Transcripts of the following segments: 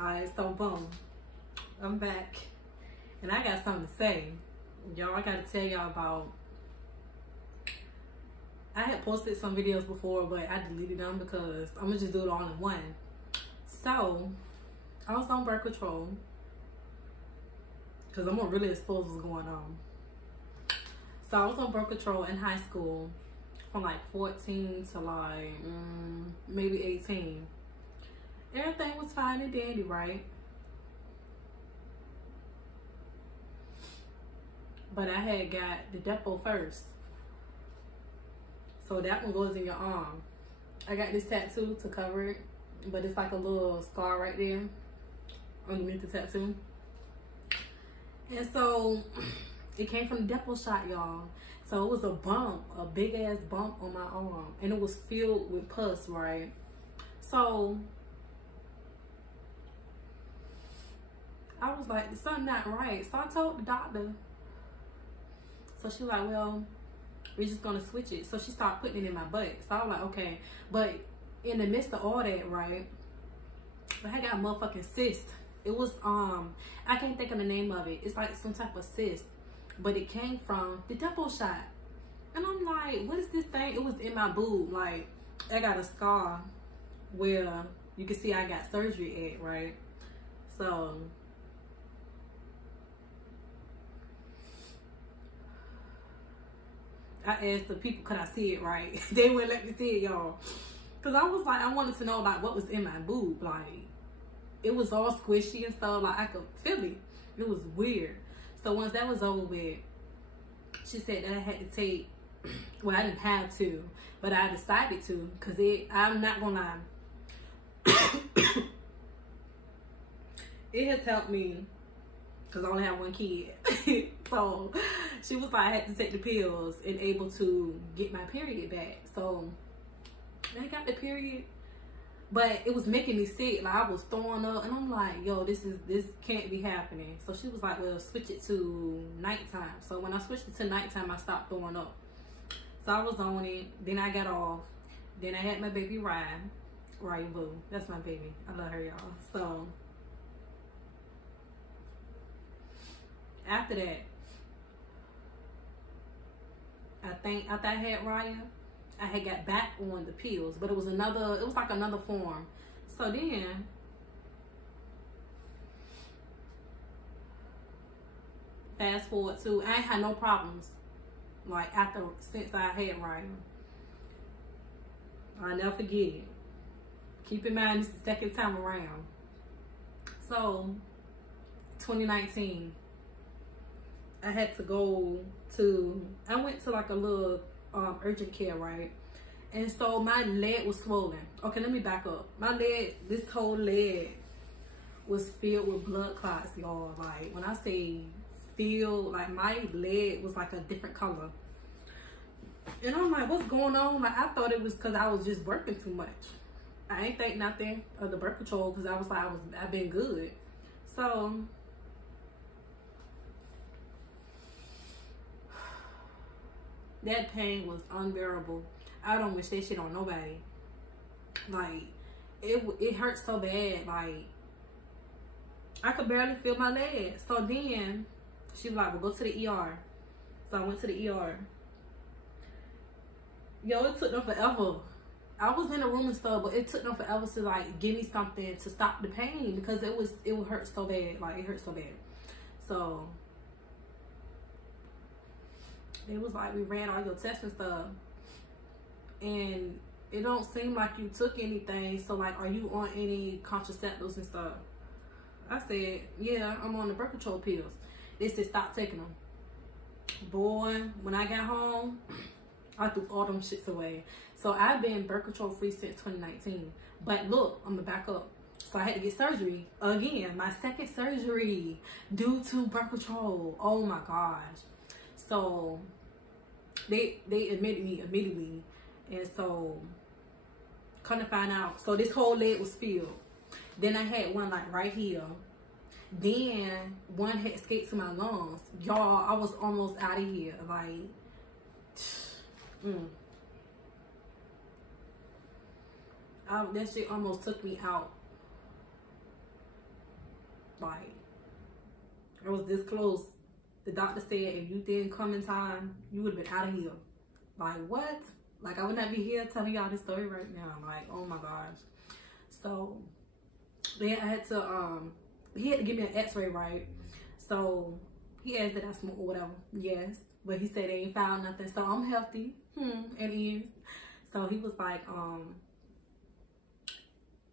Alright, so boom, I'm back, and I got something to say. Y'all, I gotta tell y'all about, I had posted some videos before, but I deleted them because I'm gonna just do it all in one. So, I was on birth control, because I'm gonna really expose what's going on. So, I was on birth control in high school from like 14 to like maybe 18. Everything was fine and dandy, right? But I had got the Depo first. So that one goes in your arm. I got this tattoo to cover it, but it's like a little scar right there underneath the tattoo. And so it came from the Depo shot, y'all. So it was a bump, a big ass bump on my arm, and it was filled with pus, right? So I was like, something not right. So I told the doctor. So she was like, well, we're just gonna switch it. So she started putting it in my butt. So I was like, okay. But in the midst of all that, right, I got a motherfucking cyst. It was I can't think of the name of it. It's like some type of cyst, but it came from the Depo shot. And I'm like, what is this thing? It was in my boob. Like, I got a scar where you can see I got surgery at, right? So I asked the people, could I see it, right? They wouldn't let me see it, y'all. Because I was like, I wanted to know, like, what was in my boob. Like, it was all squishy and stuff. Like, I could feel it. It was weird. So once that was over with, she said that I had to take, well, I didn't have to, but I decided to. Because I'm not going to lie. It has helped me. Because I only have one kid. So she was like, I had to take the pills and able to get my period back. So I got the period, but it was making me sick. Like, I was throwing up, and I'm like, yo, this can't be happening. So she was like, well, switch it to nighttime. So when I switched it to nighttime, I stopped throwing up. So I was on it. Then I got off. Then I had my baby Ryan. Ryan Boo. That's my baby. I love her, y'all. So after that, I think after I had Ryan, I had got back on the pills, but it was like another form. So then fast forward to, I ain't had no problems like since I had Ryan. I'll never forget it. Keep in mind, this is the second time around. So 2019, I had to go to, I went to like a little urgent care, right? And so my leg was swollen. Okay, let me back up. My leg, this whole leg was filled with blood clots, y'all. Like, when I say filled, like, my leg was like a different color. And I'm like, what's going on? Like, I thought it was because I was just working too much. I ain't think nothing of the birth control because I was like, I've been good. So that pain was unbearable. I don't wish that shit on nobody. Like, it hurt so bad. Like, I could barely feel my leg. So then she was like, well, go to the ER. So I went to the ER. Yo, it took them forever. I was in a room and stuff, but it took them forever to like give me something to stop the pain because it would hurt so bad. Like, it hurt so bad. So it was like, we ran all your tests and stuff, and it don't seem like you took anything. So like, are you on any contraceptives and stuff? I said, yeah, I'm on the birth control pills. They said, stop taking them. Boy, when I got home, I threw all them shits away. So I've been birth control free since 2019. But look, I'm gonna back up. So I had to get surgery again, my second surgery due to birth control. Oh my gosh. So they admitted me immediately. And so come to find out, so this whole leg was filled. Then I had one like right here. Then one had escaped to my lungs. Y'all, I was almost out of here. Like, that shit almost took me out. Like, I was this close. The doctor said if you didn't come in time, you would have been out of here. Like, what? Like, I would not be here telling y'all this story right now. Like, oh my gosh. So then I had to he had to give me an x-ray, right? So he asked that I smoke or whatever. Yes. But he said they ain't found nothing. So I'm healthy. It is. So he was like,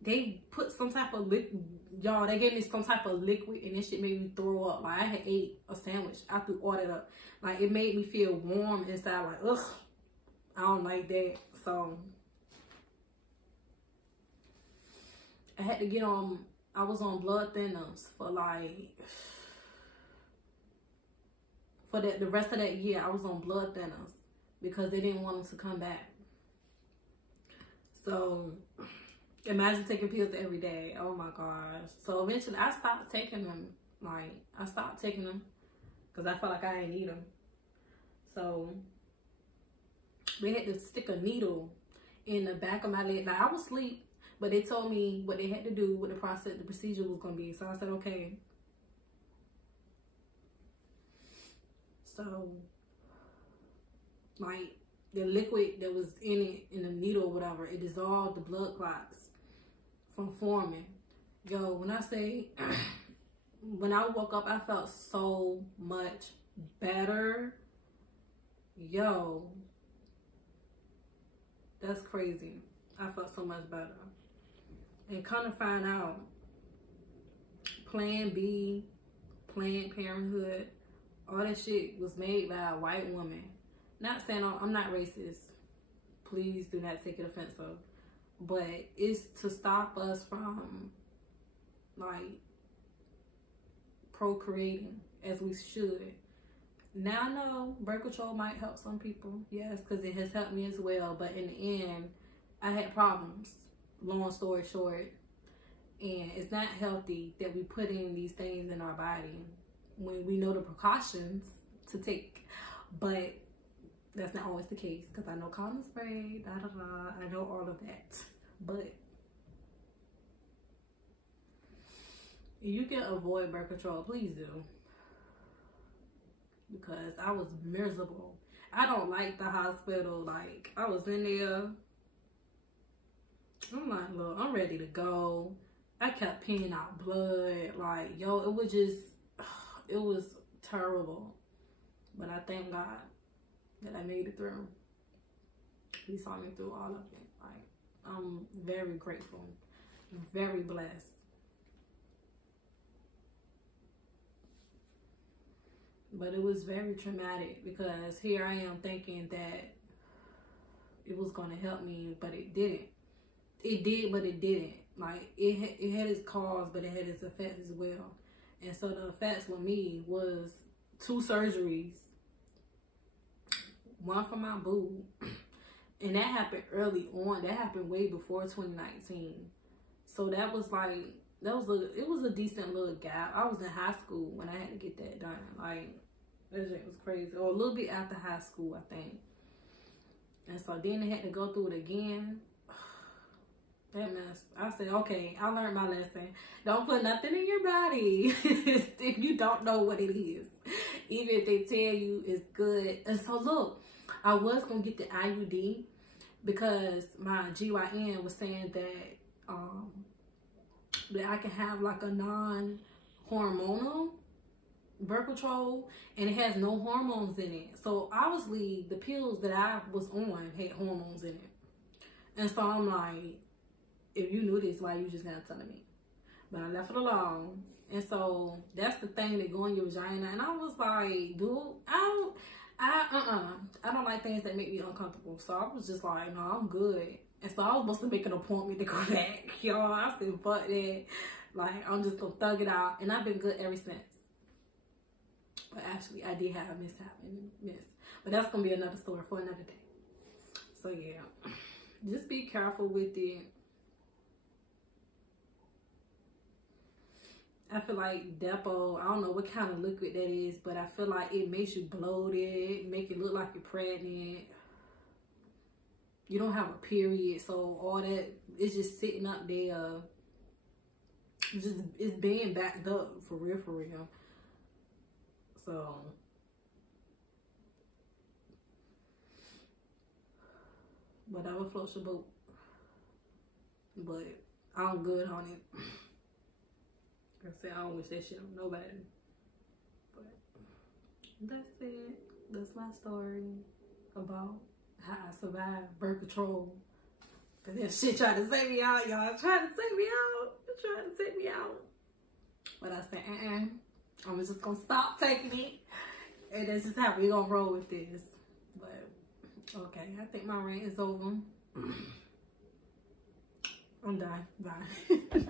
they put some type of liquid, y'all, they gave me some type of liquid and this shit made me throw up. Like, I had ate a sandwich. I threw all that up. Like, it made me feel warm inside. Like, ugh, I don't like that. So I had to get on, I was on blood thinners for like, for the rest of that year. I was on blood thinners because they didn't want them to come back. So imagine taking pills every day. Oh my gosh. So eventually I stopped taking them. Like, I stopped taking them because I felt like I didn't need them. So they had to stick a needle in the back of my leg. Like, I was asleep, but they told me what they had to do, what the procedure was going to be. So I said, okay. So, like, the liquid that was in it, in the needle or whatever, it dissolved the blood clots from forming. Yo, when I say, when I woke up, I felt so much better. Yo, that's crazy. I felt so much better. And kind of find out, Plan B, Planned Parenthood, all that shit was made by a white woman. Not saying I'm not racist. Please do not take it offensive. But it's to stop us from, like, procreating as we should. Now I know birth control might help some people. Yes, because it has helped me as well. But in the end, I had problems. Long story short. And it's not healthy that we put in these things in our body when we know the precautions to take. But that's not always the case, because I know condom spray, I know all of that. But if you can avoid birth control, please do. Because I was miserable. I don't like the hospital. Like, I was in there. I'm like, look, I'm ready to go. I kept peeing out blood. Like, yo, it was just, it was terrible. But I thank God that I made it through. He saw me through all of it. Like, I'm very grateful, very blessed. But it was very traumatic because here I am thinking that it was going to help me, but it didn't. It did, but it didn't. Like, it had its cause, but it had its effects as well. And so the effects with me was 2 surgeries. One for my boob. And that happened early on. That happened way before 2019. So that was like, it was a decent little gap. I was in high school when I had to get that done. Like, that shit was crazy. Or a little bit after high school, I think. And so then they had to go through it again. That mess. I said, okay, I learned my lesson. Don't put nothing in your body if you don't know what it is. Even if they tell you it's good. And so look, I was going to get the IUD because my GYN was saying that that I can have like a non-hormonal birth control, and it has no hormones in it. So obviously the pills that I was on had hormones in it. And so I'm like, if you knew this, why you just not telling me? But I left it alone. And so that's the thing that go in your vagina. And I was like, dude, I don't like things that make me uncomfortable. So I was just like, no, I'm good. And so I was supposed to make an appointment to go back. Y'all, I said, fuck that. Like, I'm just gonna thug it out. And I've been good ever since. But actually, I did have a mishap and miss. But that's gonna be another story for another day. So yeah, just be careful with it. I feel like Depo, I don't know what kind of liquid that is, but I feel like it makes you bloated, make it look like you're pregnant. You don't have a period, so all that is just sitting up there. it's being backed up for real. So whatever floats your boat. But I'm good on it. Like I said, I don't wish that shit on nobody. But that's it. That's my story about how I survived birth control. Cause that shit tried to take me out, y'all. Trying to take me out. Trying to take me out. But I said, I'm just gonna stop taking it. And that's just how we gonna roll with this. But okay, I think my rant is over. I'm done. Bye.